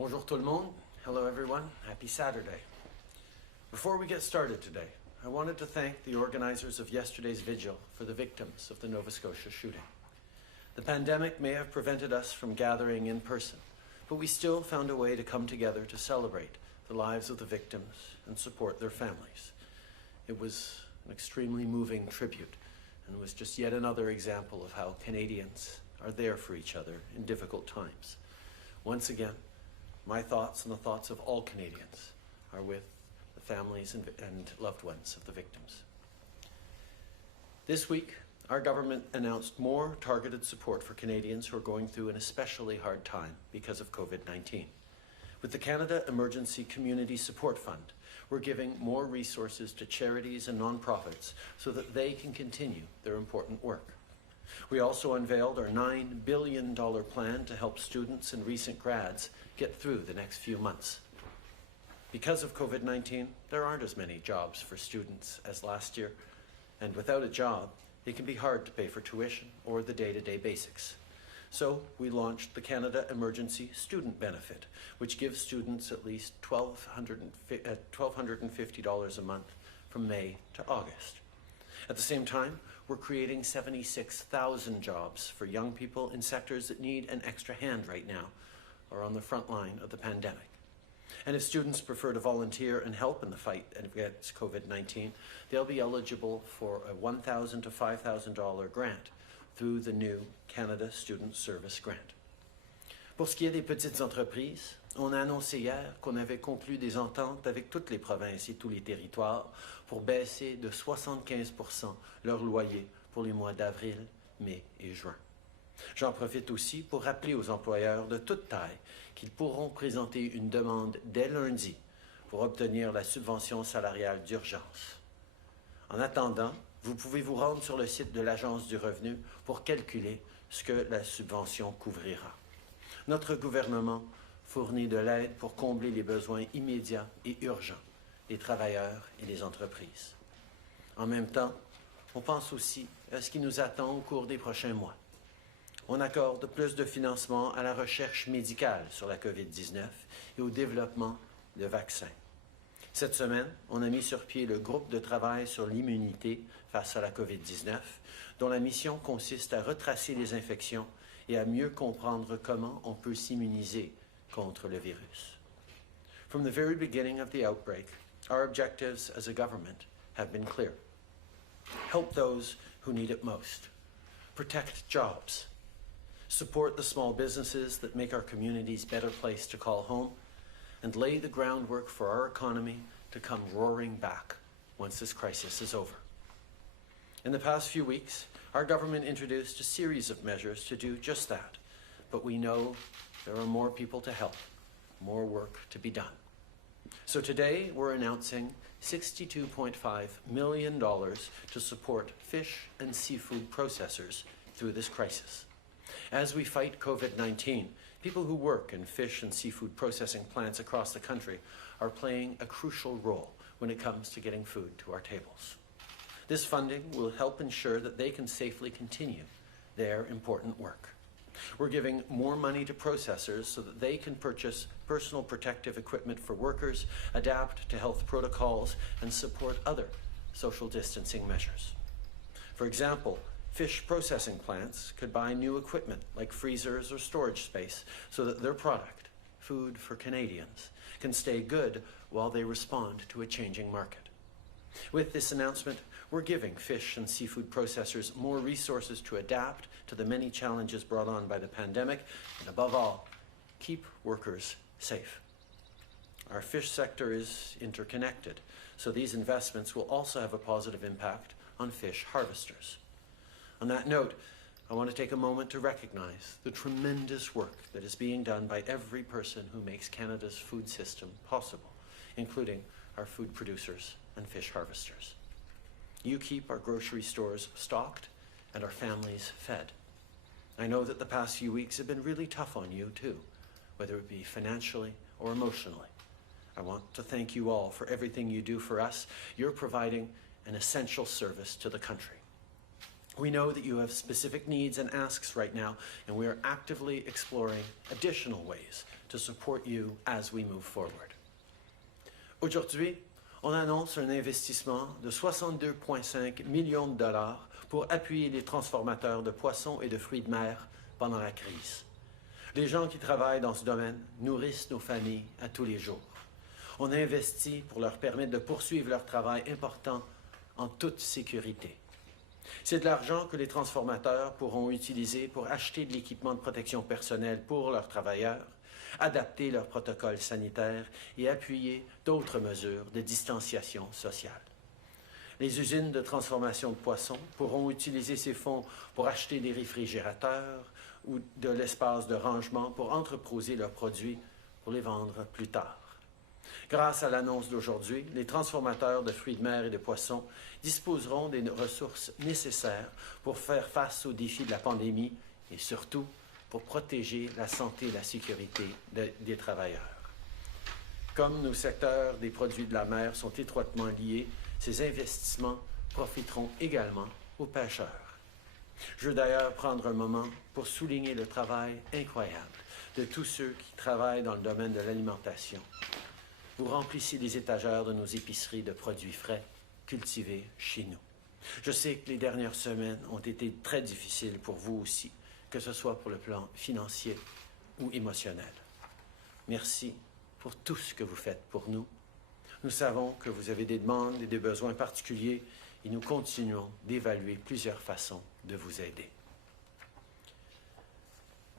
Bonjour tout le monde. Hello everyone. Happy Saturday. Before we get started today, I wanted to thank the organizers of yesterday's vigil for the victims of the Nova Scotia shooting. The pandemic may have prevented us from gathering in person, but we still found a way to come together to celebrate the lives of the victims and support their families. It was an extremely moving tribute and was just yet another example of how Canadians are there for each other in difficult times. Once again, my thoughts and the thoughts of all Canadians are with the families and loved ones of the victims. This week, our government announced more targeted support for Canadians who are going through an especially hard time because of COVID-19. With the Canada Emergency Community Support Fund, we're giving more resources to charities and nonprofits so that they can continue their important work. We also unveiled our $9 billion plan to help students and recent grads get through the next few months. Because of COVID-19, there aren't as many jobs for students as last year, and without a job, it can be hard to pay for tuition or the day-to-day basics. So we launched the Canada Emergency Student Benefit, which gives students at least $1,250 a month from May to August. At the same time, we're creating 76,000 jobs for young people in sectors that need an extra hand right now or on the front line of the pandemic. And if students prefer to volunteer and help in the fight against COVID-19, they'll be eligible for a $1,000 to $5,000 grant through the new Canada Student Service Grant. Pour ce qui est des petites entreprises, on a annoncé hier qu'on avait conclu des ententes avec toutes les provinces et tous les territoires pour baisser de 75% leur loyer pour les mois d'avril, mai et juin. J'en profite aussi pour rappeler aux employeurs de toute taille qu'ils pourront présenter une demande dès lundi pour obtenir la subvention salariale d'urgence. En attendant, vous pouvez vous rendre sur le site de l'Agence du revenu pour calculer ce que la subvention couvrira. Notre gouvernement fournit de l'aide pour combler les besoins immédiats et urgents des travailleurs et des entreprises. En même temps, on pense aussi à ce qui nous attend au cours des prochains mois. On accorde plus de financement à la recherche médicale sur la COVID-19 et au développement de vaccins. Cette semaine, on a mis sur pied le groupe de travail sur l'immunité face à la COVID-19, dont la mission consiste à retracer les infections et à mieux comprendre comment on peut s'immuniser contre le virus. From the very beginning of the outbreak, our objectives as a government have been clear. Help those who need it most. Protect jobs. Support the small businesses that make our communities a better place to call home, and lay the groundwork for our economy to come roaring back once this crisis is over. In the past few weeks, our government introduced a series of measures to do just that, but we know there are more people to help, more work to be done. So today, we're announcing $62.5 million to support fish and seafood processors through this crisis. As we fight COVID-19, people who work in fish and seafood processing plants across the country are playing a crucial role when it comes to getting food to our tables. This funding will help ensure that they can safely continue their important work. We're giving more money to processors so that they can purchase personal protective equipment for workers, adapt to health protocols, and support other social distancing measures. For example, fish processing plants could buy new equipment like freezers or storage space so that their product, food for Canadians, can stay good while they respond to a changing market. With this announcement, we're giving fish and seafood processors more resources to adapt to the many challenges brought on by the pandemic, and above all, keep workers safe. Our fish sector is interconnected, so these investments will also have a positive impact on fish harvesters. On that note, I want to take a moment to recognize the tremendous work that is being done by every person who makes Canada's food system possible, including our food producers and fish harvesters. You keep our grocery stores stocked and our families fed. I know that the past few weeks have been really tough on you too, whether it be financially or emotionally. I want to thank you all for everything you do for us. You're providing an essential service to the country. We know that you have specific needs and asks right now, and we are actively exploring additional ways to support you as we move forward. Aujourd'hui, on annonce un investissement de 62,5 millions de dollars pour appuyer les transformateurs de poissons et de fruits de mer pendant la crise. Les gens qui travaillent dans ce domaine nourrissent nos familles à tous les jours. On investit pour leur permettre de poursuivre leur travail important en toute sécurité. C'est de l'argent que les transformateurs pourront utiliser pour acheter de l'équipement de protection personnelle pour leurs travailleurs, adapter leurs protocoles sanitaires et appuyer d'autres mesures de distanciation sociale. Les usines de transformation de poissons pourront utiliser ces fonds pour acheter des réfrigérateurs ou de l'espace de rangement pour entreposer leurs produits pour les vendre plus tard. Grâce à l'annonce d'aujourd'hui, les transformateurs de fruits de mer et de poissons disposeront des ressources nécessaires pour faire face aux défis de la pandémie et surtout pour protéger la santé et la sécurité des travailleurs. Comme nos secteurs des produits de la mer sont étroitement liés, ces investissements profiteront également aux pêcheurs. Je veux d'ailleurs prendre un moment pour souligner le travail incroyable de tous ceux qui travaillent dans le domaine de l'alimentation. Vous remplissez les étagères de nos épiceries de produits frais, cultivés chez nous. Je sais que les dernières semaines ont été très difficiles pour vous aussi, que ce soit pour le plan financier ou émotionnel. Merci pour tout ce que vous faites pour nous. Nous savons que vous avez des demandes et des besoins particuliers et nous continuons d'évaluer plusieurs façons de vous aider.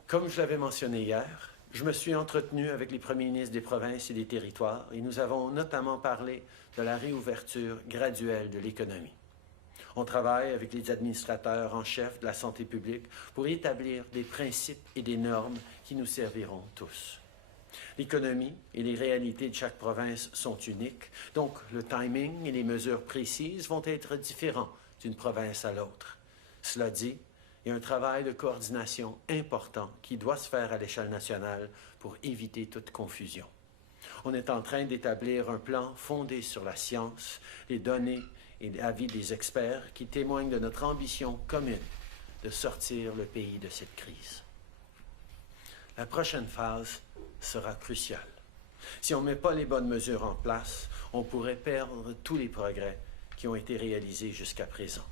Comme je l'avais mentionné hier, je me suis entretenu avec les premiers ministres des provinces et des territoires et nous avons notamment parlé de la réouverture graduelle de l'économie. On travaille avec les administrateurs en chef de la santé publique pour établir des principes et des normes qui nous serviront tous. L'économie et les réalités de chaque province sont uniques, donc le timing et les mesures précises vont être différents d'une province à l'autre. Cela dit, il y a un travail de coordination important qui doit se faire à l'échelle nationale pour éviter toute confusion. On est en train d'établir un plan fondé sur la science, les données et l'avis des experts qui témoignent de notre ambition commune de sortir le pays de cette crise. La prochaine phase sera cruciale. Si on ne met pas les bonnes mesures en place, on pourrait perdre tous les progrès qui ont été réalisés jusqu'à présent.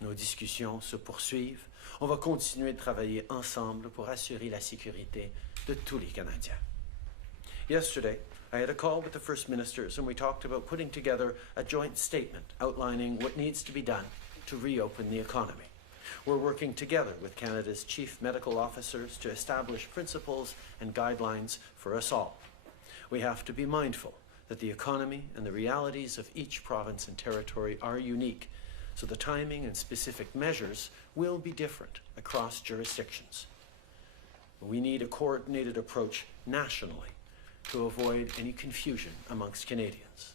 Nos discussions se poursuivent. On va continuer de travailler ensemble pour assurer la sécurité de tous les Canadiens. Yesterday, I had a call with the First Ministers and we talked about putting together a joint statement outlining what needs to be done to reopen the economy. We're working together with Canada's chief medical officers to establish principles and guidelines for us all. We have to be mindful that the economy and the realities of each province and territory are unique, so the timing and specific measures will be different across jurisdictions. We need a coordinated approach nationally to avoid any confusion amongst Canadians.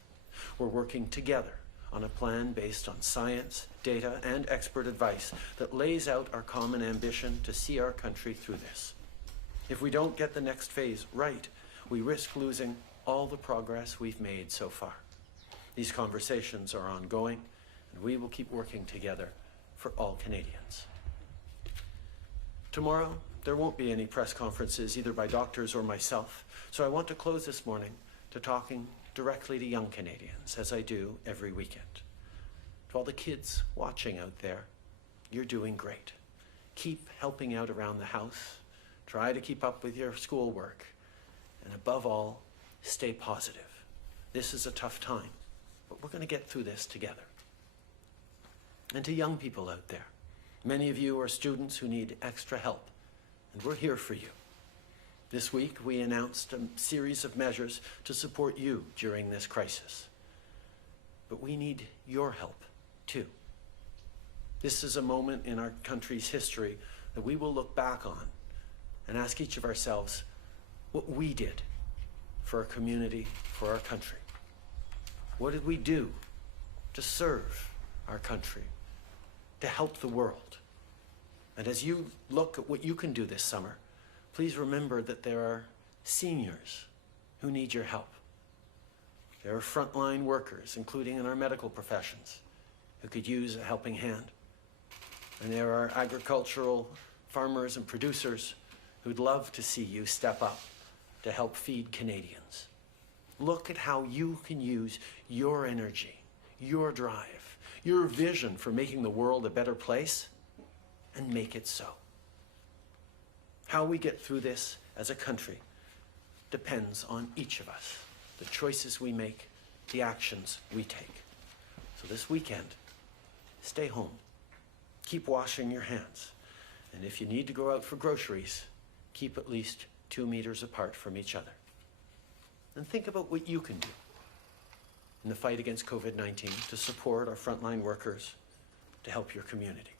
We're working together on a plan based on science, data, and expert advice that lays out our common ambition to see our country through this. If we don't get the next phase right, we risk losing all the progress we've made so far. These conversations are ongoing, and we will keep working together for all Canadians. Tomorrow, there won't be any press conferences either by doctors or myself, so I want to close this morning to talking directly to young Canadians, as I do every weekend. To all the kids watching out there, you're doing great. Keep helping out around the house, try to keep up with your schoolwork, and above all, stay positive. This is a tough time, but we're going to get through this together. And to young people out there, many of you are students who need extra help, and we're here for you. This week, we announced a series of measures to support you during this crisis. But we need your help, too. This is a moment in our country's history that we will look back on and ask each of ourselves what we did for our community, for our country. What did we do to serve our country, to help the world? And as you look at what you can do this summer, please remember that there are seniors who need your help. There are frontline workers, including in our medical professions, who could use a helping hand. And there are agricultural farmers and producers who'd love to see you step up to help feed Canadians. Look at how you can use your energy, your drive, your vision for making the world a better place, and make it so. How we get through this as a country depends on each of us, the choices we make, the actions we take. So this weekend, stay home. Keep washing your hands. And if you need to go out for groceries, keep at least 2 meters apart from each other. And think about what you can do in the fight against COVID-19 to support our frontline workers, to help your community.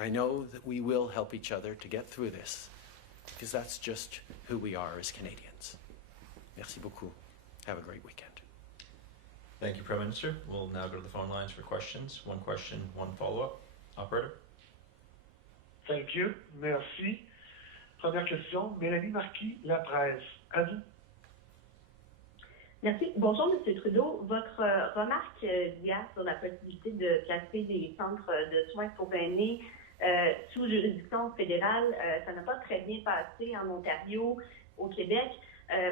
I know that we will help each other to get through this, because that's just who we are as Canadians. Merci beaucoup. Have a great weekend. Thank you, Prime Minister. We'll now go to the phone lines for questions. One question, one follow-up. Operator? Thank you. Merci. Première question, Mélanie Marquis, La Presse. À vous. Merci. Bonjour, M. Trudeau. Votre remarque d'hier sur la possibilité de placer des centres de soins pour aînés sous juridiction fédérale, ça n'a pas très bien passé en Ontario, au Québec.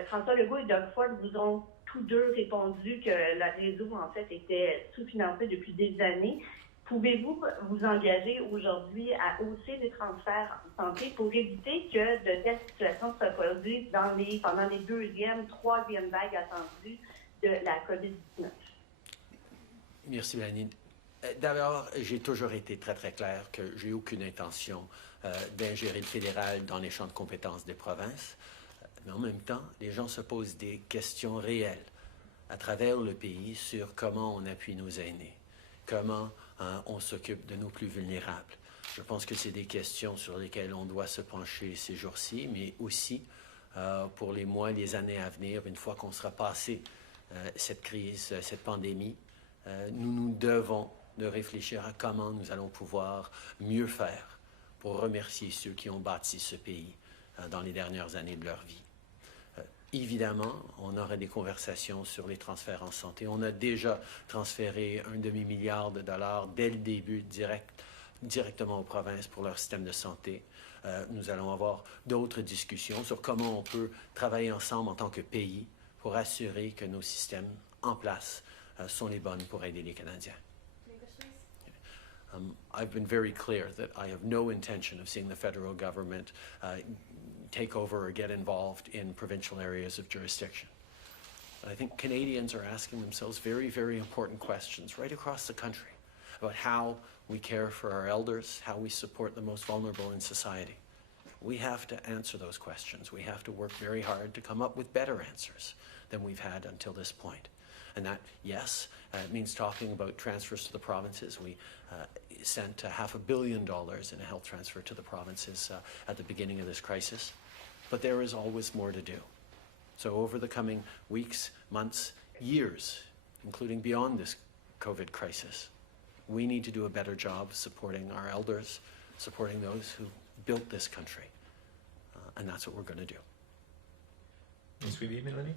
François Legault et Doug Ford vous ont tous deux répondu que le réseau, en fait, était sous-financé depuis des années. Pouvez-vous vous engager aujourd'hui à hausser les transferts en santé pour éviter que de telles situations se produisent pendant les deuxième, troisième vagues attendues de la COVID-19? Merci, Mélanie. D'abord, j'ai toujours été très, très clair que j'ai aucune intention d'ingérer le fédéral dans les champs de compétences des provinces. Mais en même temps, les gens se posent des questions réelles à travers le pays sur comment on appuie nos aînés, comment on s'occupe de nos plus vulnérables. Je pense que c'est des questions sur lesquelles on doit se pencher ces jours-ci, mais aussi pour les mois, les années à venir, une fois qu'on sera passé cette crise, cette pandémie, nous devons de réfléchir à comment nous allons pouvoir mieux faire pour remercier ceux qui ont bâti ce pays dans les dernières années de leur vie. Évidemment, on aura des conversations sur les transferts en santé. On a déjà transféré un demi-milliard de dollars dès le début directement aux provinces pour leur système de santé. Nous allons avoir d'autres discussions sur comment on peut travailler ensemble en tant que pays pour assurer que nos systèmes en place sont les bonnes pour aider les Canadiens. I've been very clear that I have no intention of seeing the federal government take over or get involved in provincial areas of jurisdiction. But I think Canadians are asking themselves very, very important questions right across the country about how we care for our elders, how we support the most vulnerable in society. We have to answer those questions. We have to work very hard to come up with better answers than we've had until this point. And that, yes, it means talking about transfers to the provinces. We sent $500 million in a health transfer to the provinces at the beginning of this crisis. But there is always more to do. So over the coming weeks, months, years, including beyond this COVID crisis, we need to do a better job supporting our elders, supporting those who built this country. And that's what we're going to do. Une suivi, Mélanie?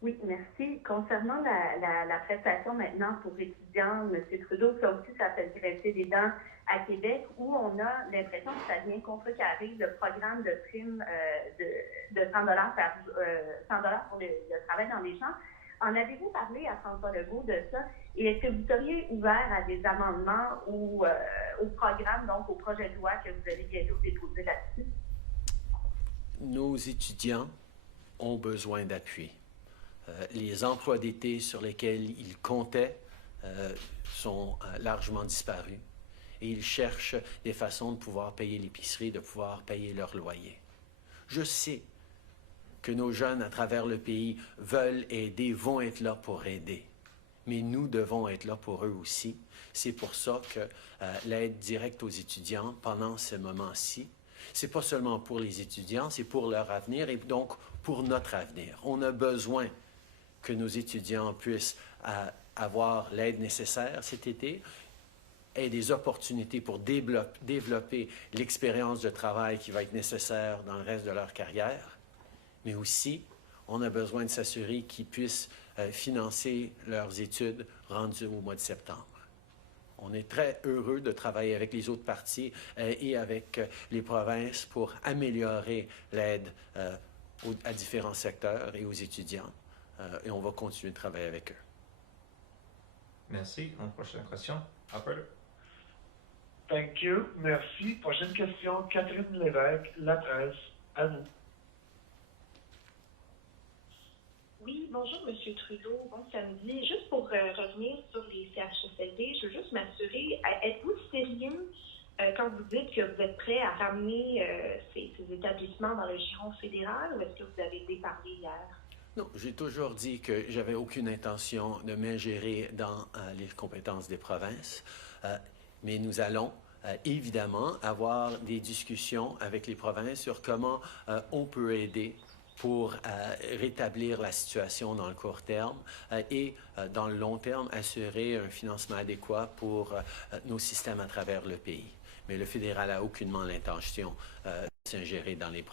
Oui, merci. Concernant la prestation maintenant pour étudiants, M. Trudeau, ça aussi, ça fait grincer des dents à Québec, où on a l'impression que ça vient contrecarrer le programme de prime de 100 $100 pour le travail dans les champs. En avez-vous parlé à François Legault de ça? Et est-ce que vous seriez ouvert à des amendements ou au programme, donc au projet de loi que vous allez bientôt déposer là-dessus? Nos étudiants ont besoin d'appui. Les emplois d'été sur lesquels ils comptaient sont largement disparus et ils cherchent des façons de pouvoir payer l'épicerie, de pouvoir payer leur loyer. Je sais que nos jeunes à travers le pays veulent aider, vont être là pour aider, mais nous devons être là pour eux aussi. C'est pour ça que l'aide directe aux étudiants pendant ce moment-ci, c'est pas seulement pour les étudiants, c'est pour leur avenir et donc pour notre avenir. On a besoin que nos étudiants puissent avoir l'aide nécessaire cet été et des opportunités pour développer l'expérience de travail qui va être nécessaire dans le reste de leur carrière. Mais aussi, on a besoin de s'assurer qu'ils puissent financer leurs études rendues au mois de septembre. On est très heureux de travailler avec les autres partis et avec les provinces pour améliorer l'aide à différents secteurs et aux étudiants. Et on va continuer de travailler avec eux. Merci. On prochaine question. Operator. Thank you. Merci. Prochaine question, Catherine Lévesque, La Presse. À vous. Oui, bonjour, M. Trudeau. Bon samedi. Juste pour revenir sur les CHSLD, je veux juste m'assurer, êtes-vous sérieux quand vous dites que vous êtes prêt à ramener ces établissements dans le giron fédéral ou est-ce que vous avez déparlé hier? Non, j'ai toujours dit que j'avais aucune intention de m'ingérer dans les compétences des provinces, mais nous allons évidemment avoir des discussions avec les provinces sur comment on peut aider pour rétablir la situation dans le court terme et dans le long terme assurer un financement adéquat pour nos systèmes à travers le pays. Mais le fédéral n'a aucunement l'intention de s'ingérer dans les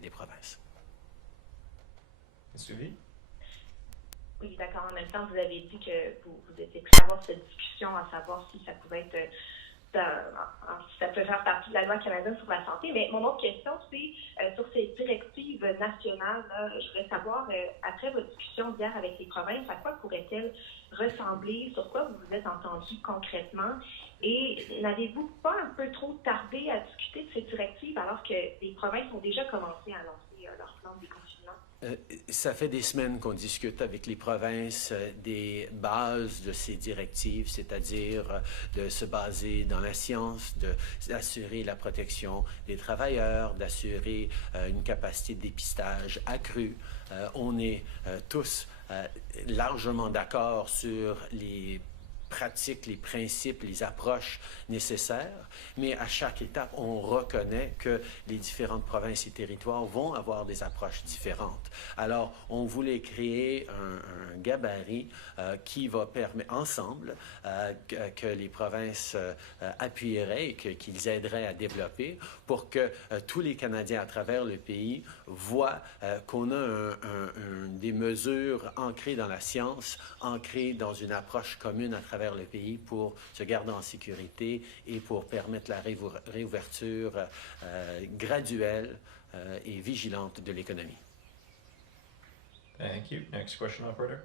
des provinces. Suivi. Oui, d'accord. En même temps, vous avez dit que vous étiez prêt à avoir cette discussion, à savoir si ça pouvait être si ça peut faire partie de la loi canadienne sur la santé. Mais mon autre question, c'est sur ces directives nationales. Là, je voudrais savoir, après votre discussion d'hier avec les provinces, à quoi pourraient-elles ressembler? Sur quoi vous vous êtes entendu concrètement? Et n'avez-vous pas un peu trop tardé à discuter de ces directives alors que les provinces ont déjà commencé à lancer leur plan de déconfinement? Ça fait des semaines qu'on discute avec les provinces des bases de ces directives, c'est-à-dire de se baser dans la science, d'assurer la protection des travailleurs, d'assurer une capacité de dépistage accrue. On est tous largement d'accord sur les pratiques, les principes, les approches nécessaires, mais à chaque étape, on reconnaît que les différentes provinces et territoires vont avoir des approches différentes. Alors, on voulait créer un gabarit qui va permettre ensemble que les provinces appuieraient et qu'ils aideraient à développer pour que tous les Canadiens à travers le pays voient qu'on a des mesures ancrées dans la science, ancrées dans une approche commune à travers le pays pour se garder en sécurité et pour permettre la réouverture graduelle et vigilante de l'économie. Thank you. Next question, operator.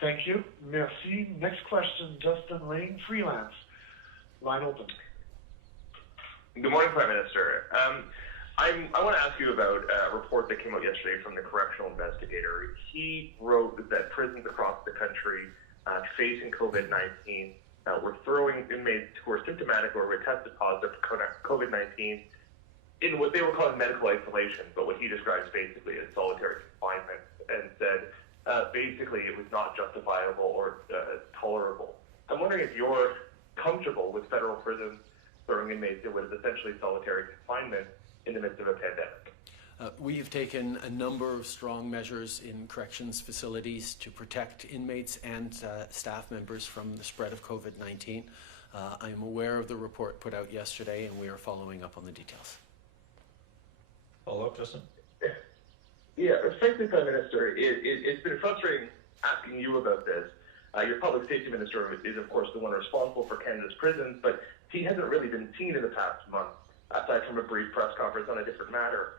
Thank you. Merci. Next question, Justin Lane, Freelance. Line open. Good morning, Prime Minister. I want to ask you about a report that came out yesterday from the correctional investigator. He wrote that prisons across the country facing COVID-19 were throwing inmates who were symptomatic or were tested positive for COVID-19 in what they were calling medical isolation, but what he describes basically as solitary confinement, and said basically it was not justifiable or tolerable. I'm wondering if you're comfortable with federal prisons throwing inmates in what is essentially solitary confinement in the midst of a pandemic. We've taken a number of strong measures in corrections facilities to protect inmates and staff members from the spread of COVID-19. I am aware of the report put out yesterday, and we are following up on the details. Follow-up, Justin? Yeah, frankly, Prime Minister, it's been frustrating asking you about this. Your public safety minister is, of course, the one responsible for Canada's prisons, but he hasn't really been seen in the past month, aside from a brief press conference on a different matter.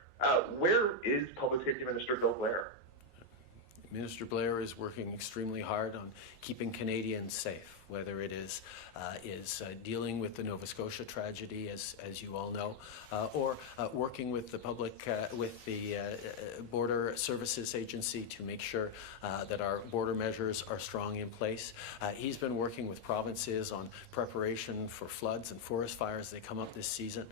Where is Public Safety Minister Bill Blair? Minister Blair is working extremely hard on keeping Canadians safe, whether it is dealing with the Nova Scotia tragedy, as you all know, or working with the Border Services Agency to make sure that our border measures are strong in place. He's been working with provinces on preparation for floods and forest fires as they come up this season.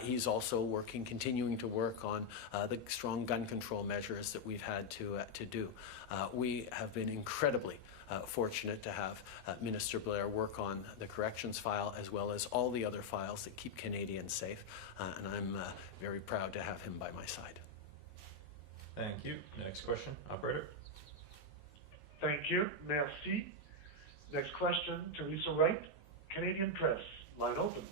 He's also continuing to work on the strong gun control measures that we've had to do. We have been incredibly fortunate to have Minister Blair work on the corrections file as well as all the other files that keep Canadians safe, and I'm very proud to have him by my side. Thank you. Next question, operator. Thank you. Merci. Next question, Teresa Wright, Canadian Press. Line open.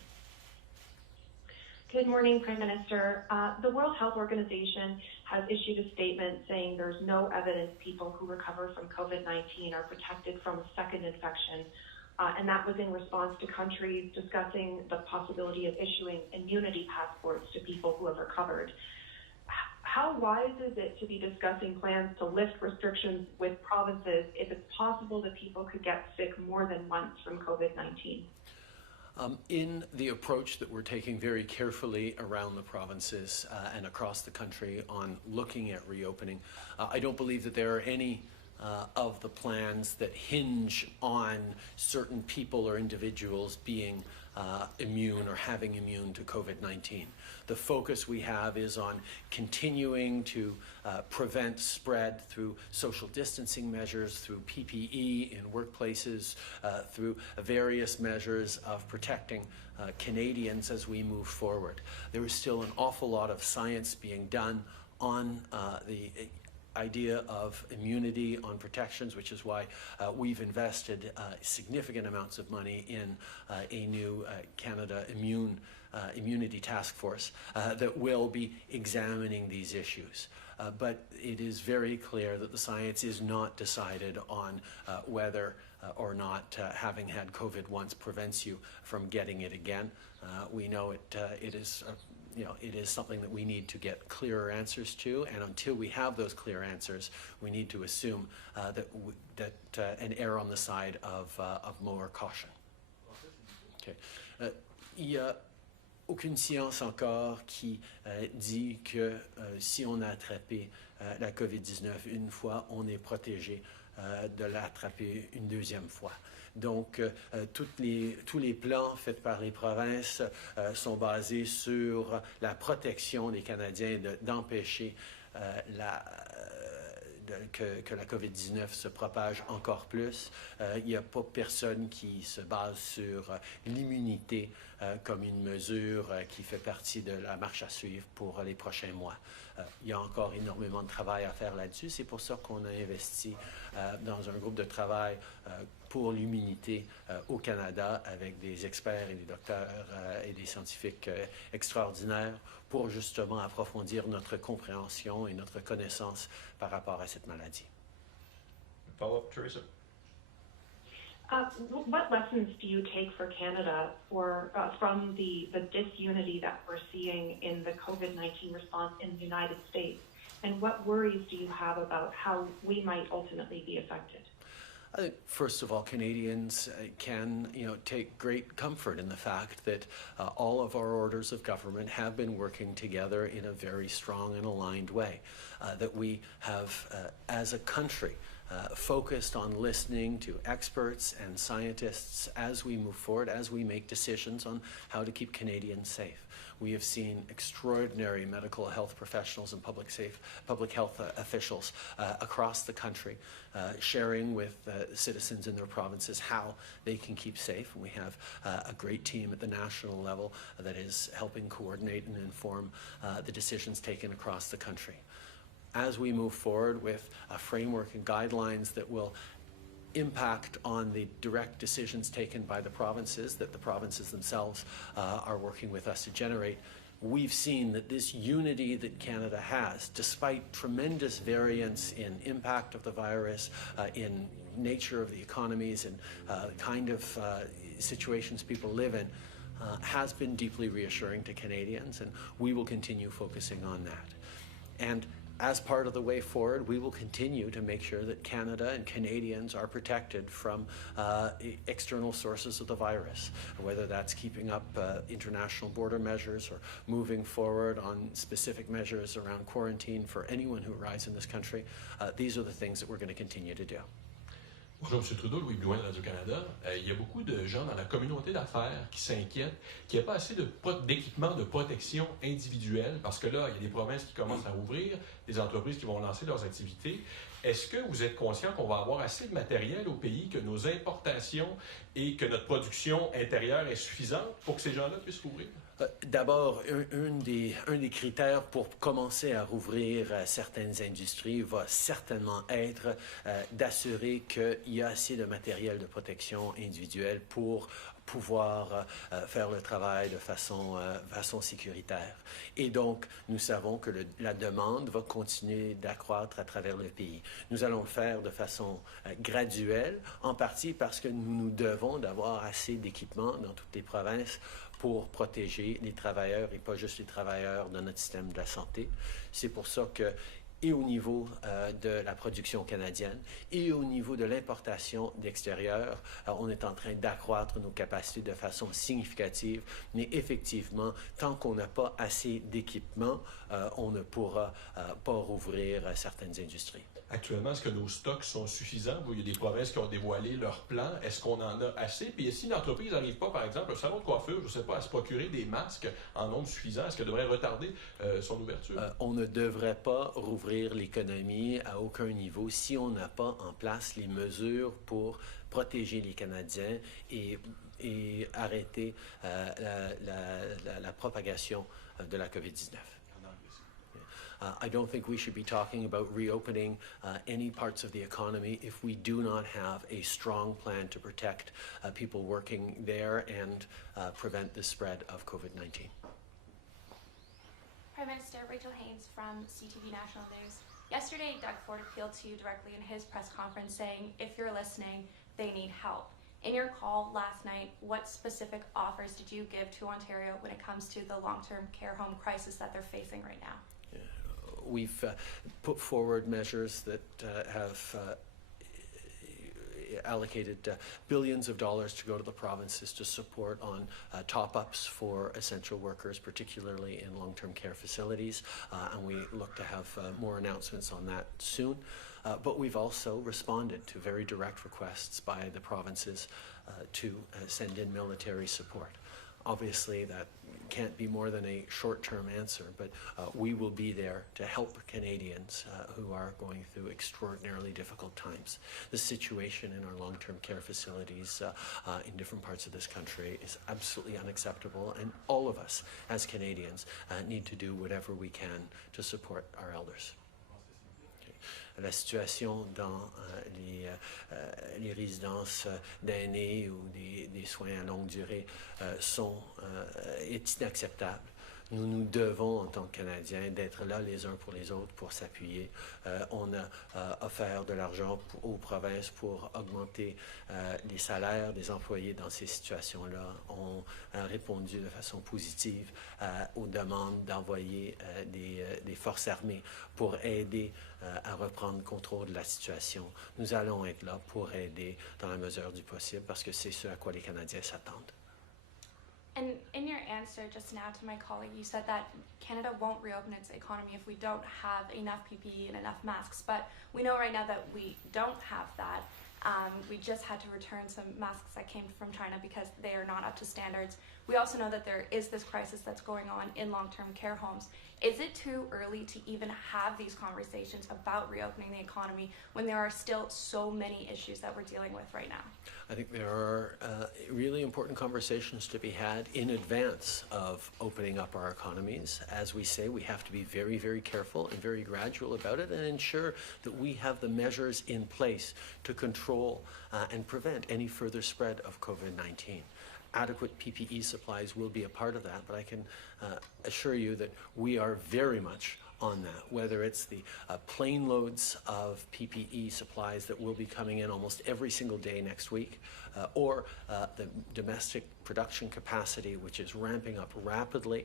Good morning, Prime Minister. The World Health Organization has issued a statement saying there's no evidence people who recover from COVID-19 are protected from a second infection. And that was in response to countries discussing the possibility of issuing immunity passports to people who have recovered. How wise is it to be discussing plans to lift restrictions with provinces if it's possible that people could get sick more than once from COVID-19? In the approach that we're taking very carefully around the provinces and across the country on looking at reopening, I don't believe that there are any of the plans that hinge on certain people or individuals being immune or having immune to COVID-19. The focus we have is on continuing to prevent spread through social distancing measures, through PPE in workplaces, through various measures of protecting Canadians as we move forward. There is still an awful lot of science being done on the idea of immunity, on protections, which is why we've invested significant amounts of money in a new Canada Immunity Task Force that will be examining these issues. But it is very clear that the science is not decided on whether or not having had COVID once prevents you from getting it again. We know it is it is something that we need to get clearer answers to, and until we have those clear answers, we need to assume and err on the side of more caution. Okay. Il y a aucune science encore qui dit que si on a attrapé la COVID-19 une fois, on est protégé de l'attraper une deuxième fois. Donc, tous les plans faits par les provinces sont basés sur la protection des Canadiens d'empêcher que la COVID-19 se propage encore plus. Il n'y a pas personne qui se base sur l'immunité comme une mesure qui fait partie de la marche à suivre pour les prochains mois. Il y a encore énormément de travail à faire là-dessus. C'est pour ça qu'on a investi dans un groupe de travail pour l'immunité au Canada avec des experts et des docteurs et des scientifiques extraordinaires pour justement approfondir notre compréhension et notre connaissance par rapport à cette maladie. Follow-up, Teresa? What lessons do you take for Canada from the disunity that we're seeing in the COVID-19 response in the United States? And what worries do you have about how we might ultimately be affected? I think, first of all, Canadians can, take great comfort in the fact that all of our orders of government have been working together in a very strong and aligned way. That we have, as a country, focused on listening to experts and scientists as we move forward, as we make decisions on how to keep Canadians safe. We have seen extraordinary medical health professionals and public health officials across the country sharing with citizens in their provinces how they can keep safe. And we have a great team at the national level that is helping coordinate and inform the decisions taken across the country. As we move forward with a framework and guidelines that will impact on the direct decisions taken by the provinces, that the provinces themselves are working with us to generate, we've seen that this unity that Canada has, despite tremendous variance in impact of the virus, in nature of the economies and kind of situations people live in, has been deeply reassuring to Canadians, and we will continue focusing on that. And as part of the way forward, we will continue to make sure that Canada and Canadians are protected from external sources of the virus, whether that's keeping up international border measures or moving forward on specific measures around quarantine for anyone who arrives in this country. These are the things that we're going to continue to do. Bonjour, M. Trudeau, Louis Blouin de Radio-Canada. Il y a beaucoup de gens dans la communauté d'affaires qui s'inquiètent qu'il n'y ait pas assez d'équipements de protection individuelle, parce que là, il y a des provinces qui commencent à rouvrir, des entreprises qui vont lancer leurs activités. Est-ce que vous êtes conscient qu'on va avoir assez de matériel au pays, que nos importations et que notre production intérieure est suffisante pour que ces gens-là puissent rouvrir? D'abord, un des critères pour commencer à rouvrir certaines industries va certainement être d'assurer qu'il y a assez de matériel de protection individuelle pour pouvoir faire le travail de façon sécuritaire. Et donc, nous savons que la demande va continuer d'accroître à travers le pays. Nous allons le faire de façon graduelle, en partie parce que nous devons d'avoir assez d'équipements dans toutes les provinces pour protéger les travailleurs et pas juste les travailleurs de notre système de la santé. C'est pour ça que et au niveau de la production canadienne et au niveau de l'importation d'extérieur, on est en train d'accroître nos capacités de façon significative, mais effectivement, tant qu'on n'a pas assez d'équipements, on ne pourra pas rouvrir certaines industries. Actuellement, est-ce que nos stocks sont suffisants? Il y a des provinces qui ont dévoilé leur plan. Est-ce qu'on en a assez? Puis si une entreprise n'arrive pas, par exemple, un salon de coiffure, je ne sais pas, à se procurer des masques en nombre suffisant, est-ce qu'elle devrait retarder son ouverture? On ne devrait pas rouvrir l'économie à aucun niveau si on n'a pas en place les mesures pour protéger les Canadiens et arrêter la propagation de la COVID-19. I don't think we should be talking about reopening any parts of the economy if we do not have a strong plan to protect people working there and prevent the spread of COVID-19. Prime Minister, Rachel Haynes from CTV National News. Yesterday, Doug Ford appealed to you directly in his press conference saying, if you're listening, they need help. In your call last night, what specific offers did you give to Ontario when it comes to the long-term care home crisis that they're facing right now? We've put forward measures that have allocated billions of dollars to go to the provinces to support on top-ups for essential workers, particularly in long-term care facilities, and we look to have more announcements on that soon. But we've also responded to very direct requests by the provinces to send in military support. Obviously, that can't be more than a short-term answer, but we will be there to help Canadians who are going through extraordinarily difficult times. The situation in our long-term care facilities in different parts of this country is absolutely unacceptable, and all of us as Canadians need to do whatever we can to support our elders. La situation dans les résidences d'aînés ou des soins à longue durée est inacceptable. Nous devons, en tant que Canadiens, d'être là les uns pour les autres pour s'appuyer. On a offert de l'argent aux provinces pour augmenter les salaires des employés dans ces situations-là. On a répondu de façon positive aux demandes d'envoyer des forces armées pour aider à reprendre le contrôle de la situation. Nous allons être là pour aider dans la mesure du possible parce que c'est ce à quoi les Canadiens s'attendent. And in your answer just now to my colleague, you said that Canada won't reopen its economy if we don't have enough PPE and enough masks. But we know right now that we don't have that. We just had to return some masks that came from China because they are not up to standards. We also know that there is this crisis that's going on in long-term care homes. Is it too early to even have these conversations about reopening the economy when there are still so many issues that we're dealing with right now? I think there are really important conversations to be had in advance of opening up our economies. As we say, we have to be very, very careful and very gradual about it and ensure that we have the measures in place to control and prevent any further spread of COVID-19. Adequate PPE supplies will be a part of that, but I can assure you that we are very much on that, whether it's the plane loads of PPE supplies that will be coming in almost every single day next week, or the domestic production capacity, which is ramping up rapidly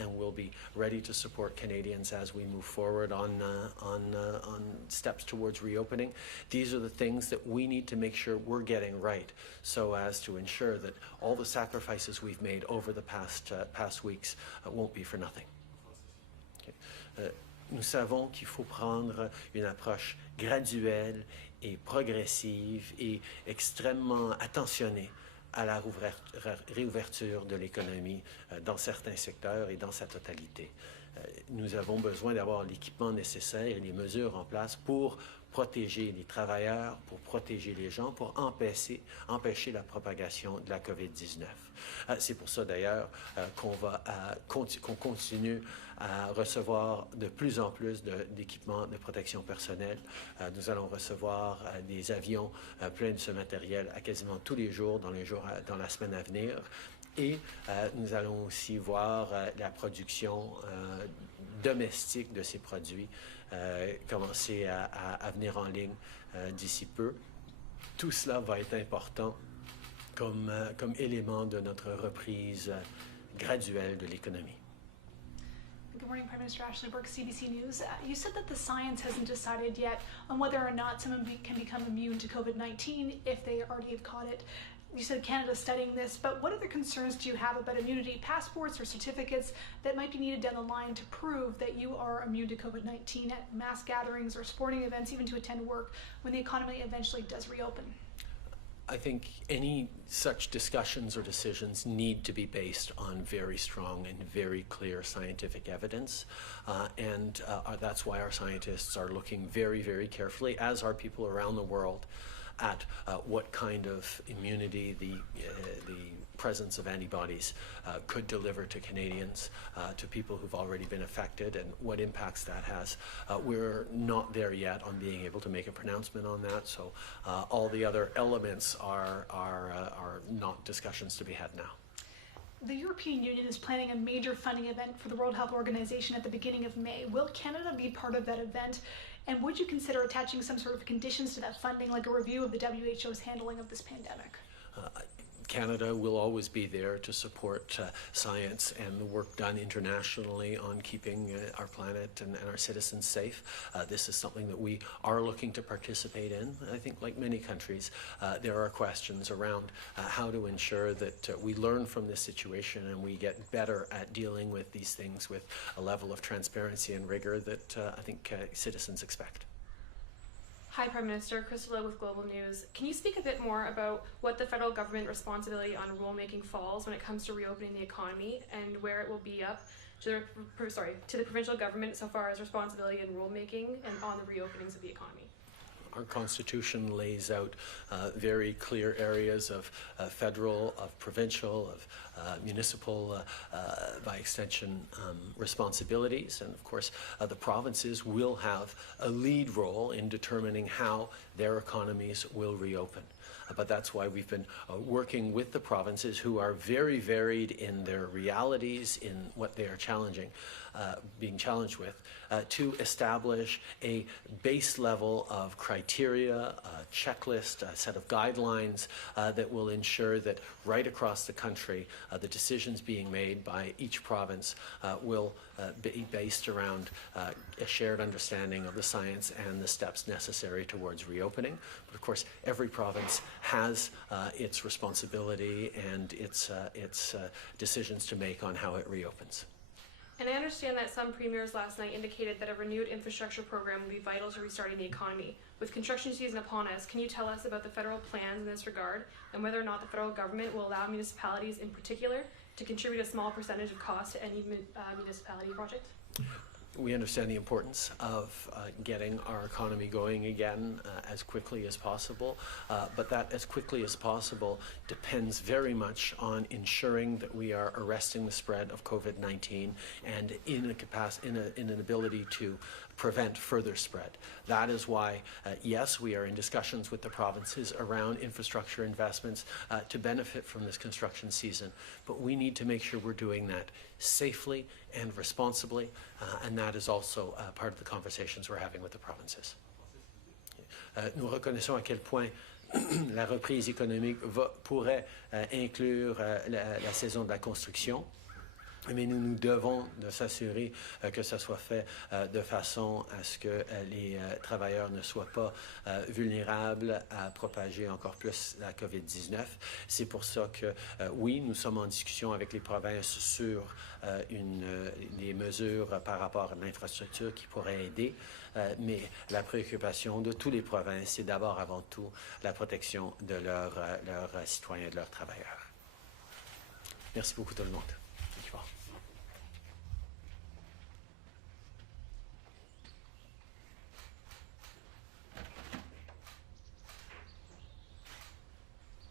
and will be ready to support Canadians as we move forward on steps towards reopening. These are the things that we need to make sure we're getting right so as to ensure that all the sacrifices we've made over the past weeks won't be for nothing. Nous savons qu'il faut prendre une approche graduelle et progressive et extrêmement attentionnée à la réouverture de l'économie dans certains secteurs et dans sa totalité. Nous avons besoin d'avoir l'équipement nécessaire et les mesures en place pour protéger les travailleurs, pour protéger les gens, pour empêcher la propagation de la COVID-19. C'est pour ça d'ailleurs qu'on continue à recevoir de plus en plus d'équipements de protection personnelle. Nous allons recevoir des avions pleins de ce matériel à quasiment tous les jours dans la semaine à venir. Et nous allons aussi voir la production domestique de ces produits commencer à venir en ligne d'ici peu. Tout cela va être important comme élément de notre reprise graduelle de l'économie. Good morning, Prime Minister. Ashley Burke, CBC News. You said that the science hasn't decided yet on whether or not someone can become immune to COVID-19 if they already have caught it. You said Canada's studying this, but what other concerns do you have about immunity passports or certificates that might be needed down the line to prove that you are immune to COVID-19 at mass gatherings or sporting events, even to attend work when the economy eventually does reopen? I think any such discussions or decisions need to be based on very strong and very clear scientific evidence. That's why our scientists are looking very, very carefully, as are people around the world, at what kind of immunity the presence of antibodies could deliver to Canadians, to people who've already been affected, and what impacts that has. We're not there yet on being able to make a pronouncement on that, so all the other elements are not discussions to be had now. The European Union is planning a major funding event for the World Health Organization at the beginning of May. Will Canada be part of that event? And would you consider attaching some sort of conditions to that funding, like a review of the WHO's handling of this pandemic? Canada will always be there to support science and the work done internationally on keeping our planet and our citizens safe. This is something that we are looking to participate in. I think, like many countries, there are questions around how to ensure that we learn from this situation and we get better at dealing with these things with a level of transparency and rigor that I think citizens expect. Hi, Prime Minister. Crystal Lowe with Global News. Can you speak a bit more about what the federal government responsibility on rulemaking falls when it comes to reopening the economy, and where it will be up to the provincial government so far as responsibility in rulemaking and on the reopenings of the economy? Our Constitution lays out very clear areas of federal, of provincial, of municipal, by extension, responsibilities. And of course, the provinces will have a lead role in determining how their economies will reopen. But that's why we've been working with the provinces, who are very varied in their realities, in what they are being challenged with, to establish a base level of criteria, a checklist, a set of guidelines that will ensure that right across the country, the decisions being made by each province will be based around a shared understanding of the science and the steps necessary towards reopening. But of course, every province has its responsibility and its decisions to make on how it reopens. And I understand that some premiers last night indicated that a renewed infrastructure program will be vital to restarting the economy. With construction season upon us, can you tell us about the federal plans in this regard, and whether or not the federal government will allow municipalities in particular to contribute a small percentage of cost to any municipality project? We understand the importance of getting our economy going again as quickly as possible, but that as quickly as possible depends very much on ensuring that we are arresting the spread of COVID-19 and in an ability to prevent further spread. That is why, yes, we are in discussions with the provinces around infrastructure investments to benefit from this construction season, but we need to make sure we're doing that safely and responsibly, and that is also part of the conversations we're having with the provinces. Nous reconnaissons à quel point la reprise économique pourrait inclure la saison de la construction. Mais nous devons s'assurer que ça soit fait de façon à ce que les travailleurs ne soient pas vulnérables à propager encore plus la COVID-19. C'est pour ça que, oui, nous sommes en discussion avec les provinces sur des mesures par rapport à l'infrastructure qui pourraient aider, mais la préoccupation de tous les provinces, c'est d'abord avant tout la protection de leurs citoyens et de leurs travailleurs. Merci beaucoup tout le monde.